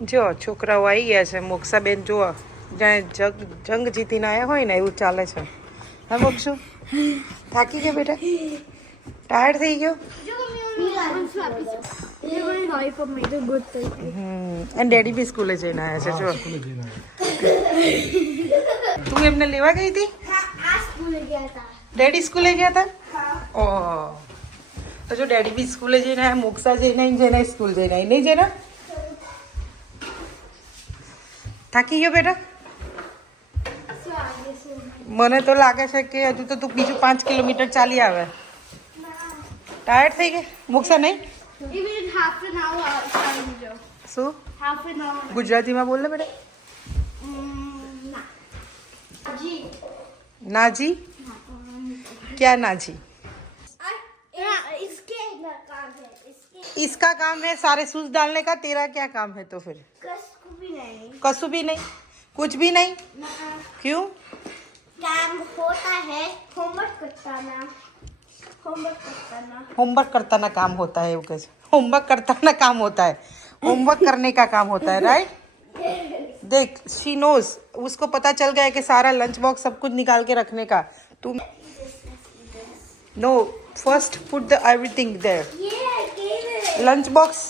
જો છોકરાઓ આવી ગયા છે. મોક્ષાબેન જુઓ જાણે જંગ જીતીને આવ્યા હોય ને એવું ચાલે છે. હા મોક્ષું થાકી ગયો બેટા? ટાયર્ડ થઈ ગયો? અને ડેડી બી સ્કૂલે જઈને આવ્યા છે. જો તું એમને લેવા ગઈ હતી? ડેડી સ્કૂલે ગયા હતા? ઓહ, તો જો ડેડી બી સ્કૂલે જઈને આવ્યા, મોક્ષા જઈને જેને સ્કૂલ જઈને આવી નહીં જેને થાકી ગયો બેટા? મને તો લાગે છે કે હજુ તો તું બીજું 5 કિલોમીટર ચાલી આવે. ટાયર્ડ થઈ ગઈ મોક્ષા? નહીં શું ગુજરાતીમાં બોલ ને બેટા. नाजी क्या नाजी? इसका काम है सारे सूज डालने का. तेरा क्या काम है तो फिर? कसु भी नहीं, कुछ भी नहीं. क्यों? काम होता है होमवर्क करता ना काम होता है. એવું કહે છે. होमवर्क करता ना काम होता है. होमवर्क करने का काम होता है. राइट? देख शी नोज, उसको पता चल गया कि सारा लंच बॉक्स सब कुछ निकाल के रखने का. तुम नो first put the everything there. Lunch box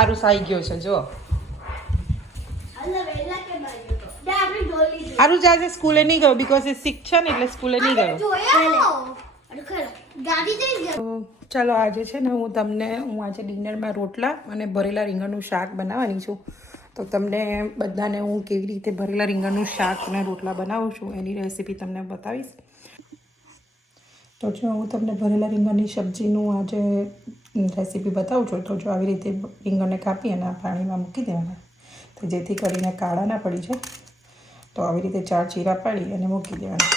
Aarush आई गयो છે જો. આરુષ આજે સ્કૂલે નહીં ગયો બીકોઝ એ સિક છે ને એટલે સ્કૂલે નહીં ગયો. ચાલો આજે છે ને હું આજે ડિનરમાં રોટલા અને ભરેલા રીંગણનું શાક બનાવવાની છું. તો તમને બધાને હું કેવી રીતે ભરેલા રીંગણનું શાક અને રોટલા બનાવું છું એની રેસીપી તમને બતાવીશ. તો જો હું તમને ભરેલા રીંગણની સબ્જીનું આજે રેસીપી બતાવું છું. તો જો આવી રીતે રીંગણને કાપી અને પાણીમાં મૂકી દેવાના, તો જેથી કરીને કાળા ના પડી જાય. તો આવી રીતે 4 ચીરા પાડી અને મૂકી દેવાના.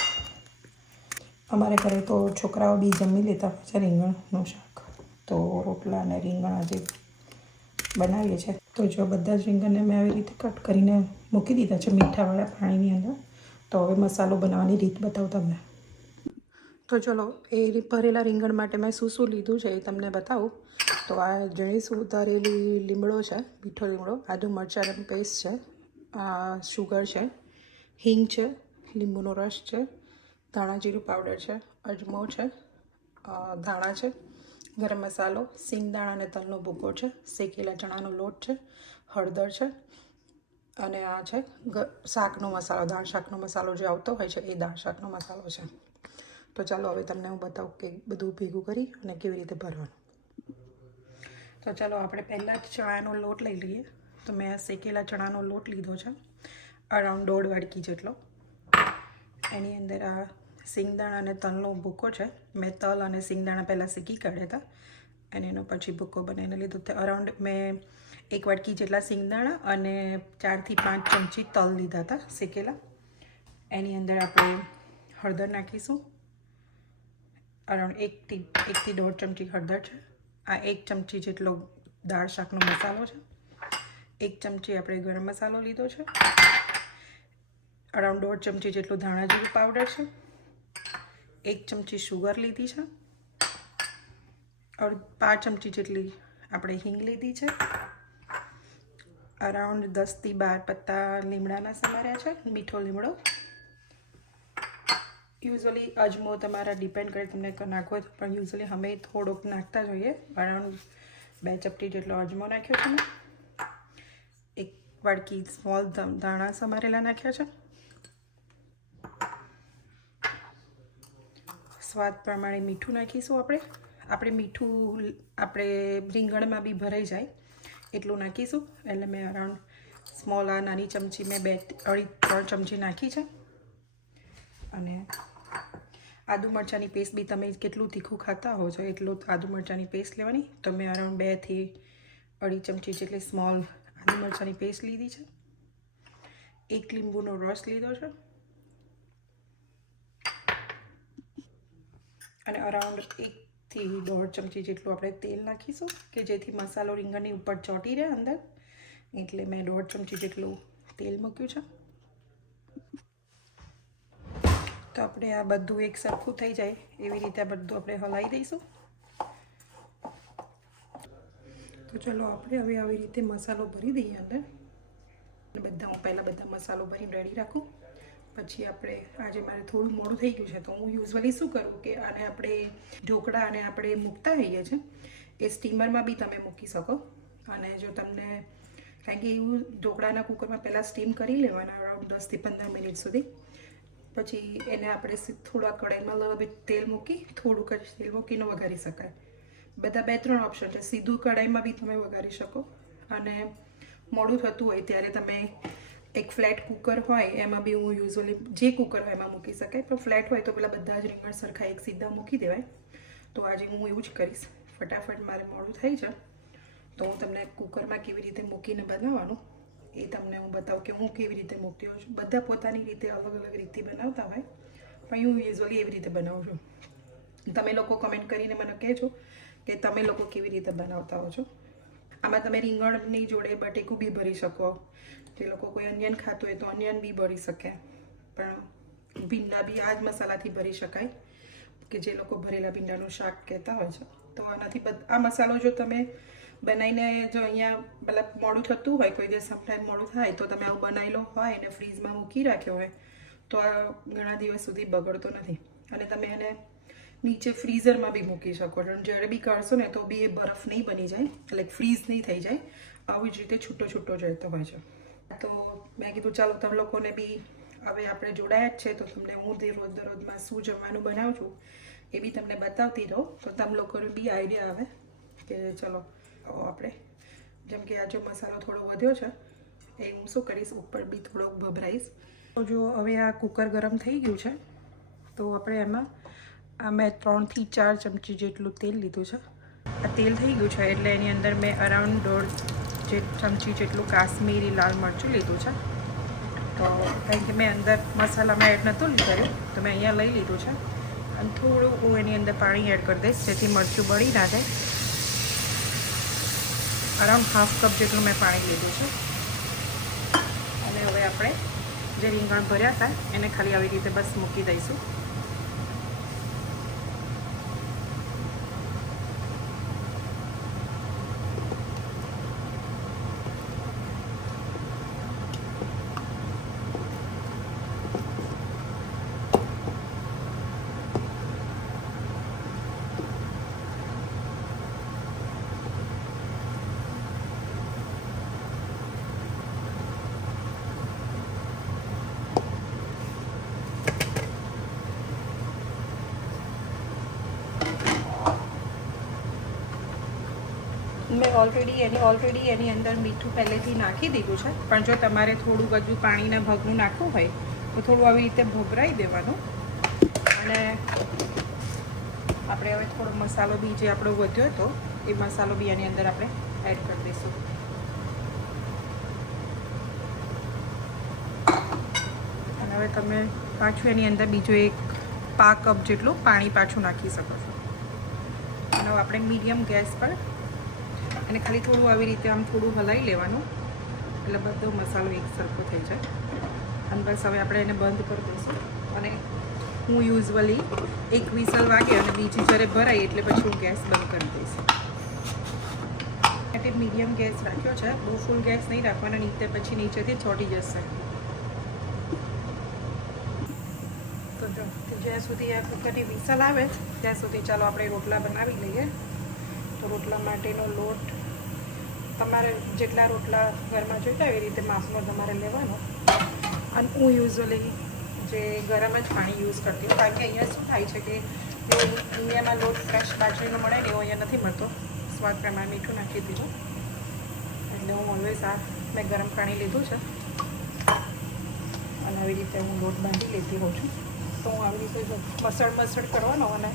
અમારે ઘરે તો છોકરાઓ બી જમી લેતા હોય છે રીંગણનું શાક. તો રોટલા અને રીંગણ આજે બનાવીએ છીએ. તો જો બધા જ રીંગણને મેં આવી રીતે કટ કરીને મૂકી દીધા છે મીઠાવાળા પાણીની અંદર. તો હવે મસાલો બનાવવાની રીત બતાવું તમને. તો ચલો એ ભરેલા રીંગણ માટે મેં શું લીધું છે એ તમને બતાવું. તો આ જણીશું ઉતારેલી લીમડો છે, મીઠો લીમડો, આદુ મરચાંનો પેસ્ટ છે, શુગર છે, હિંગ છે, લીંબુનો રસ છે, ધાણા જીરું પાવડર છે, અજમો છે, ધાણા છે, ગરમ મસાલો, સિંગદાણા અને તલનો ભૂકો છે, શેકેલા ચણાનો લોટ છે, હળદર છે અને આ છે શાકનો મસાલો, દાળ શાકનો મસાલો જે આવતો હોય છે એ દાળ શાકનો મસાલો છે. તો ચાલો હવે તમને હું બતાવું કે બધું ભેગું કરી અને કેવી રીતે ભરવાનું. તો ચાલો આપણે પહેલાં જ ચણાનો લોટ લઈ લઈએ. તો મેં શેકેલા ચણાનો લોટ લીધો છે અરાઉન્ડ 1.5 વાડકી જેટલો. એની અંદર આ સિંગદાણા અને તલનો ભૂકો છે. મેં તલ અને સિંગદાણા પહેલાં શેકી કાઢ્યા હતા અને એનો પછી ભૂકો બનાવીને લીધો. તો અરાઉન્ડ મેં 1 વાડકી જેટલા સિંગદાણા અને 4 થી 5 ચમચી તલ લીધા હતા શેકેલા. એની અંદર આપણે હળદર નાખીશું. અરાઉન્ડ 1 થી 1.5 ચમચી હળદર છે. આ 1 ચમચી જેટલો દાળ શાકનો મસાલો છે. 1 ચમચી આપણે ગરમ મસાલો લીધો છે. અરાઉન્ડ 1.5 ચમચી જેટલું ધાણા જીરું પાવડર છે. 1 ચમચી શુગર લીધી છે. और 5 ચમચી જેટલી આપણે હિંગ લીધી છે. અરાઉન્ડ 10 થી 12 પત્તા લીમડાના સમાર્યા છે, મીઠો લીમડો. યુઝ્યુઅલી અજમો તમારા ડિપેન્ડ કરે તમને નાખવો હોય તો, પણ યુઝ્યુઅલી અમે થોડોક નાખતા જોઈએ. અરાઉન્ડ 2 ચપટી જેટલો અજમો નાખ્યો છે મેં. 1 વાડકી સ્મોલ દાણા સમારેલા નાખ્યા છે. સ્વાદ પ્રમાણે મીઠું નાખીશું આપણે મીઠું આપણે રીંગણમાં બી ભરાઈ જાય એટલું નાખીશું. એટલે મેં અરાઉન્ડ સ્મોલ આ નાની ચમચી મેં 2-3 ચમચી નાખી છે. અને આદુ મરચાંની પેસ્ટ બી તમે કેટલું તીખું ખાતા હો છો એટલું આદુ મરચાંની પેસ્ટ લેવાની. તો મેં અરાઉન્ડ 2 થી 2.5 ચમચી જેટલી સ્મોલ આદુ મરચાંની પેસ્ટ લીધી છે. 1 લીંબુનો રસ લીધો છે અને અરાઉન્ડ 1 થી 1.5 ચમચી જેટલું આપણે તેલ નાખીશું કે જેથી મસાલો રીંગણની ઉપર ચોંટી રહે અંદર. એટલે મેં 1.5 ચમચી જેટલું તેલ મૂક્યું છે. તો આપણે આ બધું એક સરખું થઈ જાય એવી રીતે આ બધું આપણે હલાવી દઈશું. તો ચલો આપણે હવે આવી રીતે મસાલો ભરી દઈએ અંદર. બધા હું પહેલાં બધા મસાલો ભરીને રેડી રાખું. પછી આપણે આજે મારે થોડું મોડું થઈ ગયું છે તો હું યુઝવલી શું કરું કે આને આપણે ઢોકળા અને આપણે મૂકતા હોઈએ છીએ એ સ્ટીમરમાં બી તમે મૂકી શકો. અને જો તમને કારણ કે એવું ઢોકળાના કુકરમાં પહેલાં સ્ટીમ કરી લેવાના અરાઉન્ડ 10 થી 15 મિનિટ સુધી. પછી એને આપણે થોડા કઢાઈમાં તેલ મૂકી થોડુંક જ તેલ મૂકીને વઘારી શકાય. બધા 2-3 ઓપ્શન છે. સીધું કઢાઈમાં બી તમે વઘારી શકો અને મોડું થતું હોય ત્યારે તમે એક ફ્લેટ કુકર હોય એમાં બી હું યુઝવલી જે કુકર હોય એમાં મૂકી શકાય. પણ ફ્લેટ હોય તો પેલા બધા જ રીંગણ સરખા એક સીધા મૂકી દેવાય. તો આજે હું એવું જ કરીશ. ફટાફટ મારે મોડું થઈ છે તો હું તમને કુકરમાં કેવી રીતે મૂકીને બનાવવાનું એ તમને હું બતાવું કે હું કેવી રીતે મૂકતી હોઉં છું. બધા પોતાની રીતે અલગ અલગ રીતે બનાવતા હોય પણ હું યુઝવલી એવી રીતે બનાવું છું. તમે લોકો કમેન્ટ કરીને મને કહેજો કે તમે લોકો કેવી રીતે બનાવતા હો છો. આમાં તમે રીંગણની જોડે બટેકું બી ભરી શકો. જે લોકો કોઈ અનિયન ખાતું હોય તો અનિયન બી ભરી શકે. પણ ભીંડા બી આ જ મસાલાથી ભરી શકાય કે જે લોકો ભરેલા ભીંડાનું શાક કહેતા હોય છે. તો આનાથી આ મસાલો જો તમે બનાવીને જો અહીંયા મતલબ મોડું થતું હોય કોઈ દિવસ સમટાઈમ મોડું થાય તો તમે આવું બનાવેલો હોય અને ફ્રીઝમાં મૂકી રાખ્યો હોય તો આ ઘણા દિવસ સુધી બગડતો નથી. અને તમે એને નીચે ફ્રીઝરમાં બી મૂકી શકો છો. જ્યારે બી કરશો ને તો બી એ બરફ નહીં બની જાય એટલે ફ્રીઝ નહીં થઈ જાય. આવી જ રીતે છૂટો છૂટો રહેતો હોય છે. તો મેં કીધું ચાલો તમે લોકોને બી હવે આપણે જોડાયા જ છે તો તમને હું રોજ દરરોજમાં શું જમવાનું બનાવું છું એ બી તમને બતાવતી રહું તો તમે લોકોને બી આઈડિયા આવે કે ચલો આપણે જેમ કે આ જો મસાલો થોડો વધ્યો છે એ હું શું કરીશ ઉપર બી થોડોક ભભરાઈશ. તો જો હવે આ કુકર ગરમ થઈ ગયું છે તો આપણે એમાં મેં 3 થી 4 ચમચી જેટલું તેલ લીધું છે. આ તેલ થઈ ગયું છે એટલે એની અંદર મેં અરાઉન્ડ 1.5 ચમચી જેટલું કાશ્મીરી લાલ મરચું લીધું છે. તો કારણ કે મેં અંદર મસાલામાં એડ નહોતું લીધેલું તો મેં અહીંયા લઈ લીધું છે. અને થોડું હું એની અંદર પાણી એડ કરી દઈશ જેથી મરચું બળી ના જાય. અરાઉન્ડ 1/2 કપ જેટલું મેં પાણી લીધું છે. અને હવે આપણે જે રીંગણ ભર્યા હતા એને ખાલી આવી રીતે બસ મૂકી દઈશું. મેં ઓલરેડી એની અંદર મીઠું પહેલેથી નાખી દીધું છે. પણ જો તમારે થોડું હજુ પાણીના ભાગનું નાખવું હોય તો થોડું આવી રીતે ભભરાઈ દેવાનું. અને આપણે હવે થોડો મસાલો બી જે આપણો વધ્યો હતો એ મસાલો બી એની અંદર આપણે એડ કરી દઈશું. અને હવે તમે પાછું એની અંદર બીજું 1 કપ જેટલું પાણી પાછું નાખી શકો છો. અને આપણે મીડિયમ ગેસ પર અને ખાલી થોડું આવી રીતે આમ થોડું હલાવી લેવાનું એટલે બધો મસાલો એક સરખો થઈ જાય. અને બસ હવે આપણે એને બંધ કરી દઈશું. અને હું યુઝવલી 1 વિસલ વાગે અને બીજી જ્યારે ભરાય એટલે પછી હું ગેસ બંધ કરી દઈશ. એટલે મીડિયમ ગેસ રાખ્યો છે. બહુ ફૂલ ગેસ નહીં રાખવાનો નીચે પછી નીચેથી ચોંટી જશે. તો જો જ્યાં સુધી આ કુકરની વિસલ આવે ત્યાં સુધી ચાલો આપણે રોટલા બનાવી લઈએ. તો રોટલા માટેનો લોટ તમારે જેટલા રોટલા ઘરમાં જોઈતા એવી રીતે માપનો તમારે લેવાનો. અને હું યુઝવલી જે ગરમ જ પાણી યુઝ કરતી હોઉં કારણ કે અહીંયા શું થાય છે કે ઇન્ડિયામાં લોટ ફ્રેશ બાજરીનો મળે ને એવો અહીંયા નથી મળતો. સ્વાદ પ્રમાણે મીઠું નાખી દીધું એટલે હું ઓલવેઝ મેં ગરમ પાણી લીધું છે અને આવી રીતે હું લોટ બાંધી લેતી હોઉં છું. તો હું આવી રીતે મસળ કરવાનો અને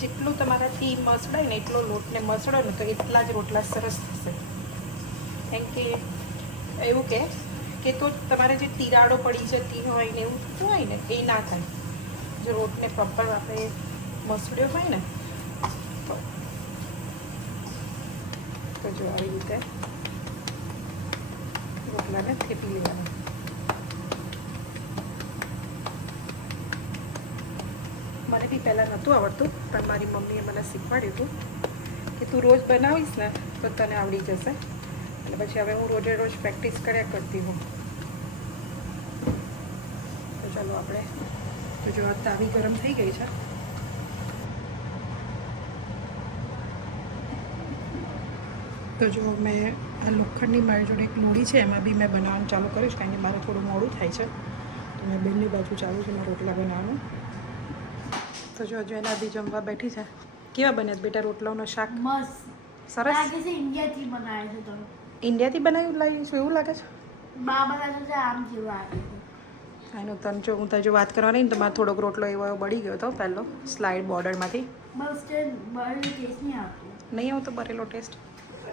જેટલું તમારાથી મસળાય ને એટલો લોટને મસળો ને તો એટલા જ રોટલા સરસ થશે. કેમ કે એવું કે તો તમારે જે તિરાડો પડી જતી હોય ને એવું થતું હોય ને એ ના થાય જો રોટને પ્રોપર આપણે મસળ્યો હોય ને તો જો આવી રીતે રોટલાને થેપી લેવાના. મને બી પહેલાં નહોતું આવડતું, પણ મારી મમ્મીએ મને શીખવાડ્યું હતું કે તું રોજ બનાવીશ ને તો તને આવડી જશે. અને પછી હવે હું રોજે રોજ પ્રેક્ટિસ કર્યા કરતી હોઉં. તો ચાલો આપણે તો જો આ તાવી ગરમ થઈ ગઈ છે. તો જો મેં આ લોખંડની મારી જોડે એક લોડી છે, એમાં બી મેં બનાવવાનું ચાલુ કરીશ, કારણ કે મારે થોડું મોડું થાય છે. તો મેં બંને બાજુ ચાલુ છે મારા રોટલા બનાવવાનું. તો જો એના બી જમવા બેઠી છે. કેવા બન્યા બેટા રોટલાનો શાક? મસ્ત સરસ. લાગે છે ઇન્ડિયાથી બનાવે છે તમે. ઇન્ડિયાથી બનાવ્યું લાવીશું એવું લાગે છે? બા બનાવે છે આમ જેવું લાગે છે. એનું તને જો હું જો વાત કરવાની ને તો મારો થોડોક રોટલો એવો બળી ગયો હતો પહેલો સ્લાઇડ બોર્ડરમાંથી. બસ તે બહારનો ટેસ્ટ નહીં આવતો. નહીં આવતો બરેલો ટેસ્ટ,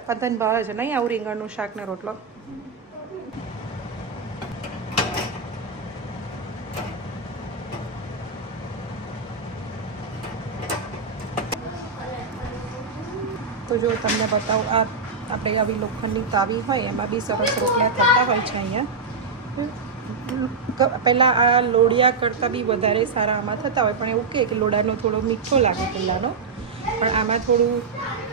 પણ તને ભાવે છે નહીં આવું રીંગણનું શાક ને રોટલો? તો જો તમને બતાવું, આ આપણે આવી લોખંડની તાવી હોય એમાં બી સરસ રોટલા થતા હોય છે અહીંયા. પહેલાં આ લોડિયા કરતાં બી વધારે સારા આમાં થતા હોય, પણ એવું કે લોડાનો થોડો મીઠો લાગે પહેલાંનો, પણ આમાં થોડું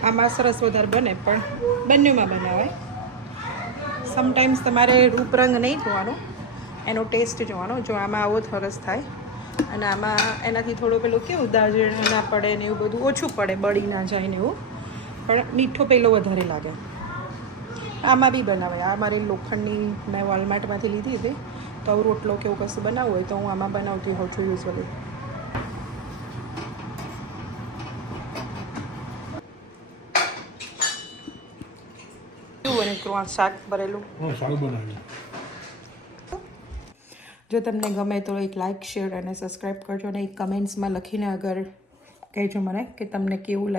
આમાં સરસ વધારે બને, પણ બંનેમાં બનાવાય. સમટાઈમ્સ તમારે રૂપરંગ નહીં જોવાનો, એનો ટેસ્ટ જોવાનો. જો આમાં આવો સરસ થાય અને આમાં એનાથી થોડું પેલું કેવું દાજણ ના પડે ને એવું બધું ઓછું પડે, બળી ના જાય ને એવું, પણ મીઠો પેલો વધારે લાગે. આમાં બી બનાવાય. આ મારી લોખંડની મેં વોલમાર્ટમાંથી લીધી હતી. તો આવું રોટલો કે એવું કશું બનાવવું હોય તો હું આમાં બનાવતી હોઉં છું યુઝવલી. કેવું બને શાક ભરેલું? સારું બનાવ્યું. જો તમને ગમે તો એક લાઇક, શેર અને સબસ્ક્રાઈબ કરજો, અને એક કમેન્ટ્સમાં લખીને અગર કહેજો મને કે તમને કેવું લાગ્યું.